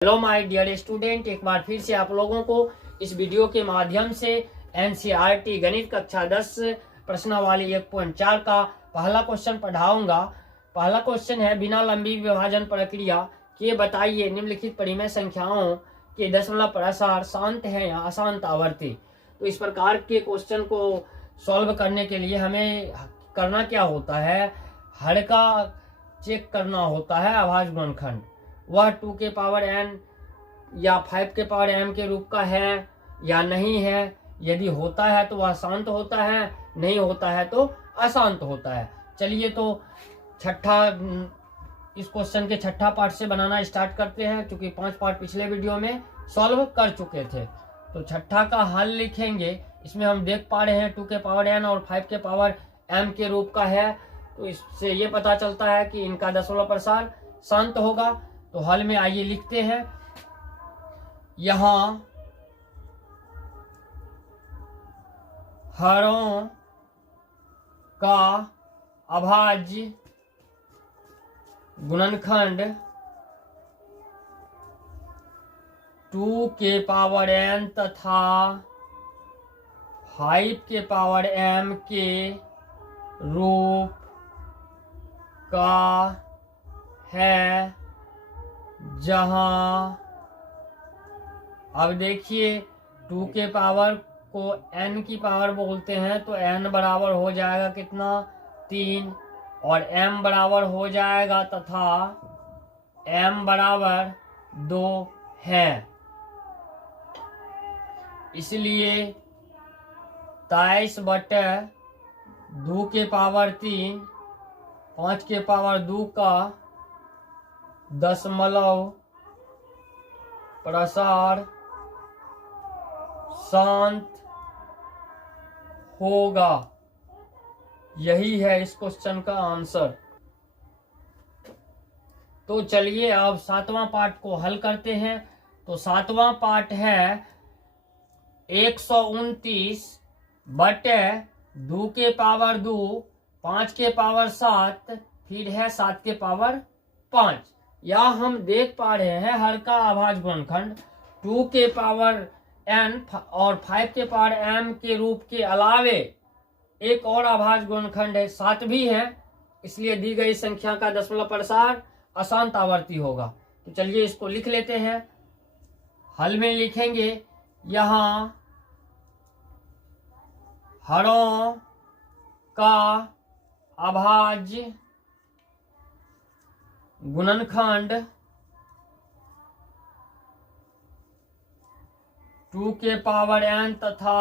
Hello my dear student, एक बार फिर से आप लोगों को इस वीडियो के माध्यम से एनसीईआरटी गणित कक्षा 10 प्रश्नावली 1.4 का पहला क्वेश्चन पढ़ाऊंगा। पहला क्वेश्चन है, बिना लंबी विभाजन प्रक्रिया के बताइए निम्नलिखित परिमेय संख्याओं के दशमलव प्रसार शांत है या अशांत आवर्ती। तो इस प्रकार के क्वेश्चन को सॉल्व करने के लिए हमें करना क्या होता है, हर का चेक करना होता है अभाज्य गुणनखंड। वह 2 के पावर n या 5 के पावर m के रूप का है या नहीं है। यदि होता है तो वह शांत होता है, नहीं होता है तो अशांत होता है। चलिए तो इस क्वेश्चन के छठा पार्ट से बनाना स्टार्ट करते हैं, क्योंकि 5 पार्ट पिछले वीडियो में सॉल्व कर चुके थे। तो छठा का हल लिखेंगे। इसमें हम देख पा रहे हैं 2 के पावर n और 5 के पावर m के रूप का है, तो इससे ये पता चलता है कि इनका दशमलव प्रसार शांत होगा। तो हल में आइए लिखते हैं, यहां हरों का अभाज्य गुणनखंड 2 के पावर n तथा 5 के पावर m के रूप का है, जहां अब देखिए 2 के पावर को n की पावर बोलते हैं, तो n बराबर हो जाएगा कितना, 3, और m बराबर हो जाएगा तथा m बराबर 2 है। इसलिए 23/2 के पावर 3 5 के पावर 2 का दशमलव प्रसार शांत होगा। यही है इस क्वेश्चन का आंसर। तो चलिए अब 7वां पार्ट को हल करते हैं। तो 7वां पार्ट है 129/2 के पावर 2 5 के पावर 7 फिर है 7 के पावर 5। या हम देख पा रहे हैं हर का अभाज्य गुणनखंड 2 के पावर n और 5 के पावर m के रूप के अलावे एक और अभाज्य गुणनखंड है 7 भी है। इसलिए दी गई संख्या का दशमलव प्रसार अशांत आवर्ती होगा। तो चलिए इसको लिख लेते हैं। हल में लिखेंगे, यहां हरों का अभाज्य गुणनखंड 2 के पावर n तथा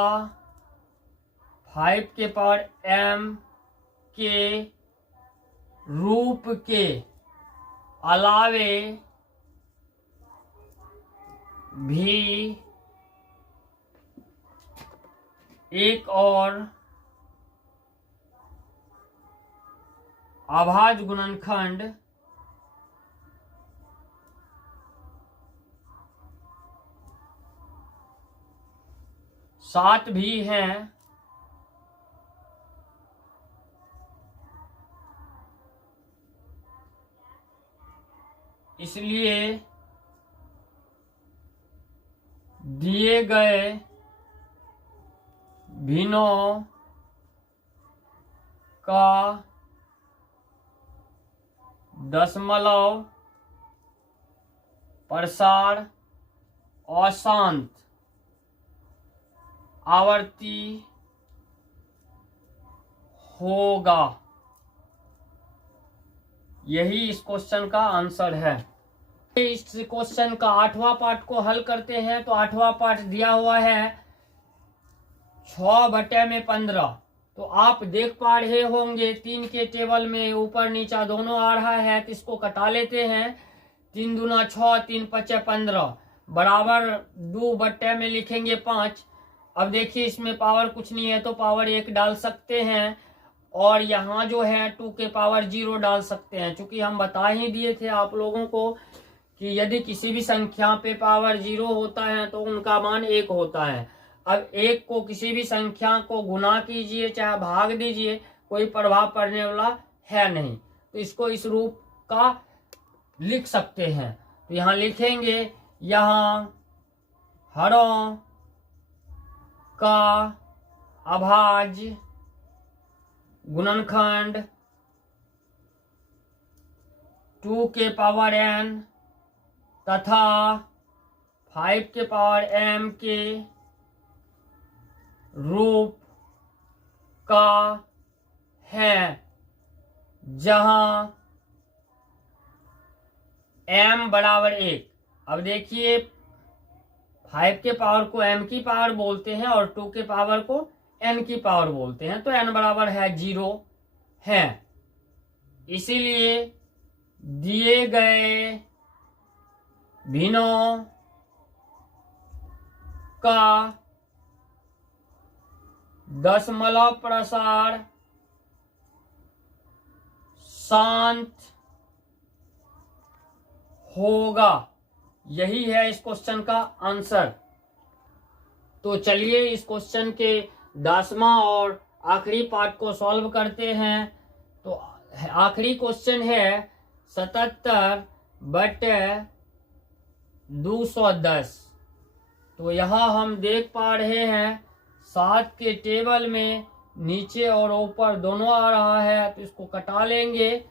5 के पावर m के रूप के अलावे भी एक और अभाज्य गुणनखंड 7 भी हैं। इसलिए दिए गए भिन्नों का दशमलव प्रसार अशांत आवर्ती होगा। यही इस क्वेश्चन का आंसर है। इस क्वेश्चन का 8वां पार्ट को हल करते हैं। तो 8वां पार्ट दिया हुआ है 6/15। तो आप देख पा रहे होंगे 3 के टेबल में ऊपर नीचा दोनों आ रहा है, तो इसको कटा लेते हैं। 3 दूना 6, 3 5 15 बराबर 2 में लिखेंगे 5। अब देखिए इसमें पावर कुछ नहीं है तो पावर 1 डाल सकते हैं, और यहाँ जो है 2 के पावर 0 डाल सकते हैं। चूंकि हम बता ही दिए थे आप लोगों को कि यदि किसी भी संख्या पे पावर 0 होता है तो उनका मान 1 होता है। अब 1 को किसी भी संख्या को गुना कीजिए चाहे भाग दीजिए, कोई प्रभाव पड़ने वाला है नहीं। तो इसको इस रूप का लिख सकते हैं। तो यहाँ लिखेंगे यहाँ हरों का अभाज्य गुणनखंड 2 के पावर n तथा 5 के पावर m के रूप का है, जहां m बराबर 1। अब देखिए 5 के पावर को m की पावर बोलते हैं और 2 के पावर को n की पावर बोलते हैं, तो n बराबर है 0 है। इसीलिए दिए गए भिन्नों का दशमलव प्रसार शांत होगा। यही है इस क्वेश्चन का आंसर। तो चलिए इस क्वेश्चन के 10वां और आखिरी पार्ट को सॉल्व करते हैं। तो आखिरी क्वेश्चन है 77/210। तो यहाँ हम देख पा रहे हैं 7 के टेबल में नीचे और ऊपर दोनों आ रहा है, तो इसको कटा लेंगे।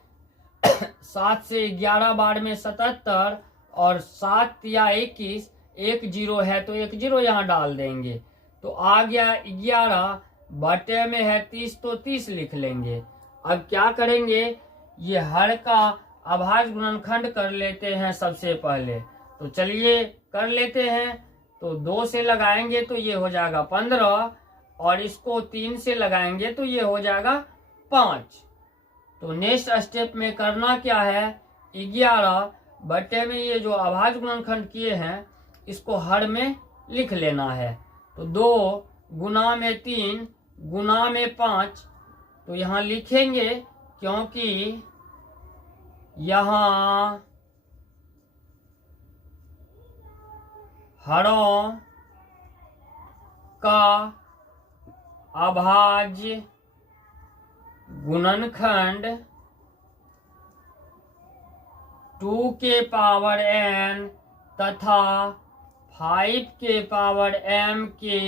7 से 11 बार में 77 और 7 या 21, एक 0 है तो एक 0 यहाँ डाल देंगे, तो आ गया 11 बटे में है 30, तो 30 लिख लेंगे। अब क्या करेंगे, ये हर का अभाज्य गुणनखंड कर लेते हैं सबसे पहले। तो चलिए कर लेते हैं। तो 2 से लगाएंगे तो ये हो जाएगा 15, और इसको 3 से लगाएंगे तो ये हो जाएगा 5। तो नेक्स्ट स्टेप में करना क्या है, 11 बटे में ये जो अभाज्य गुणनखंड किए हैं इसको हर में लिख लेना है। तो 2 गुना में 3 गुना में 5, तो यहाँ लिखेंगे क्योंकि यहाँ हरों का अभाज्य गुणनखंड 2 के पावर n तथा 5 के पावर m के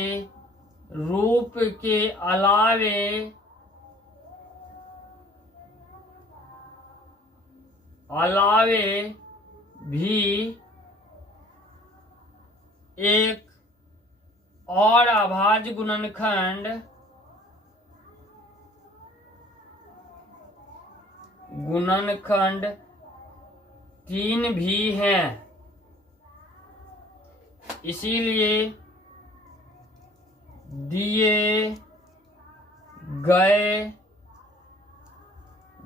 रूप के अलावे भी एक और अभाज्य गुणनखंड 3 भी है। इसीलिए दिए गए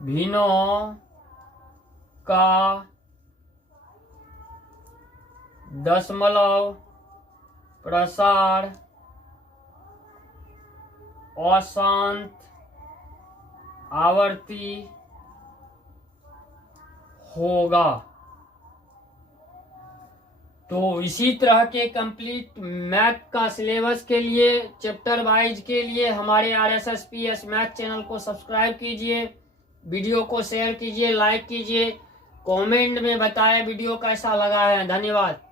भिन्नों का दशमलव प्रसार अशांत आवर्ती होगा। तो इसी तरह के कंप्लीट मैथ का सिलेबस के लिए, चैप्टर वाइज के लिए हमारे RSSPS मैथ चैनल को सब्सक्राइब कीजिए, वीडियो को शेयर कीजिए, लाइक कीजिए, कमेंट में बताएं वीडियो कैसा लगा है। धन्यवाद।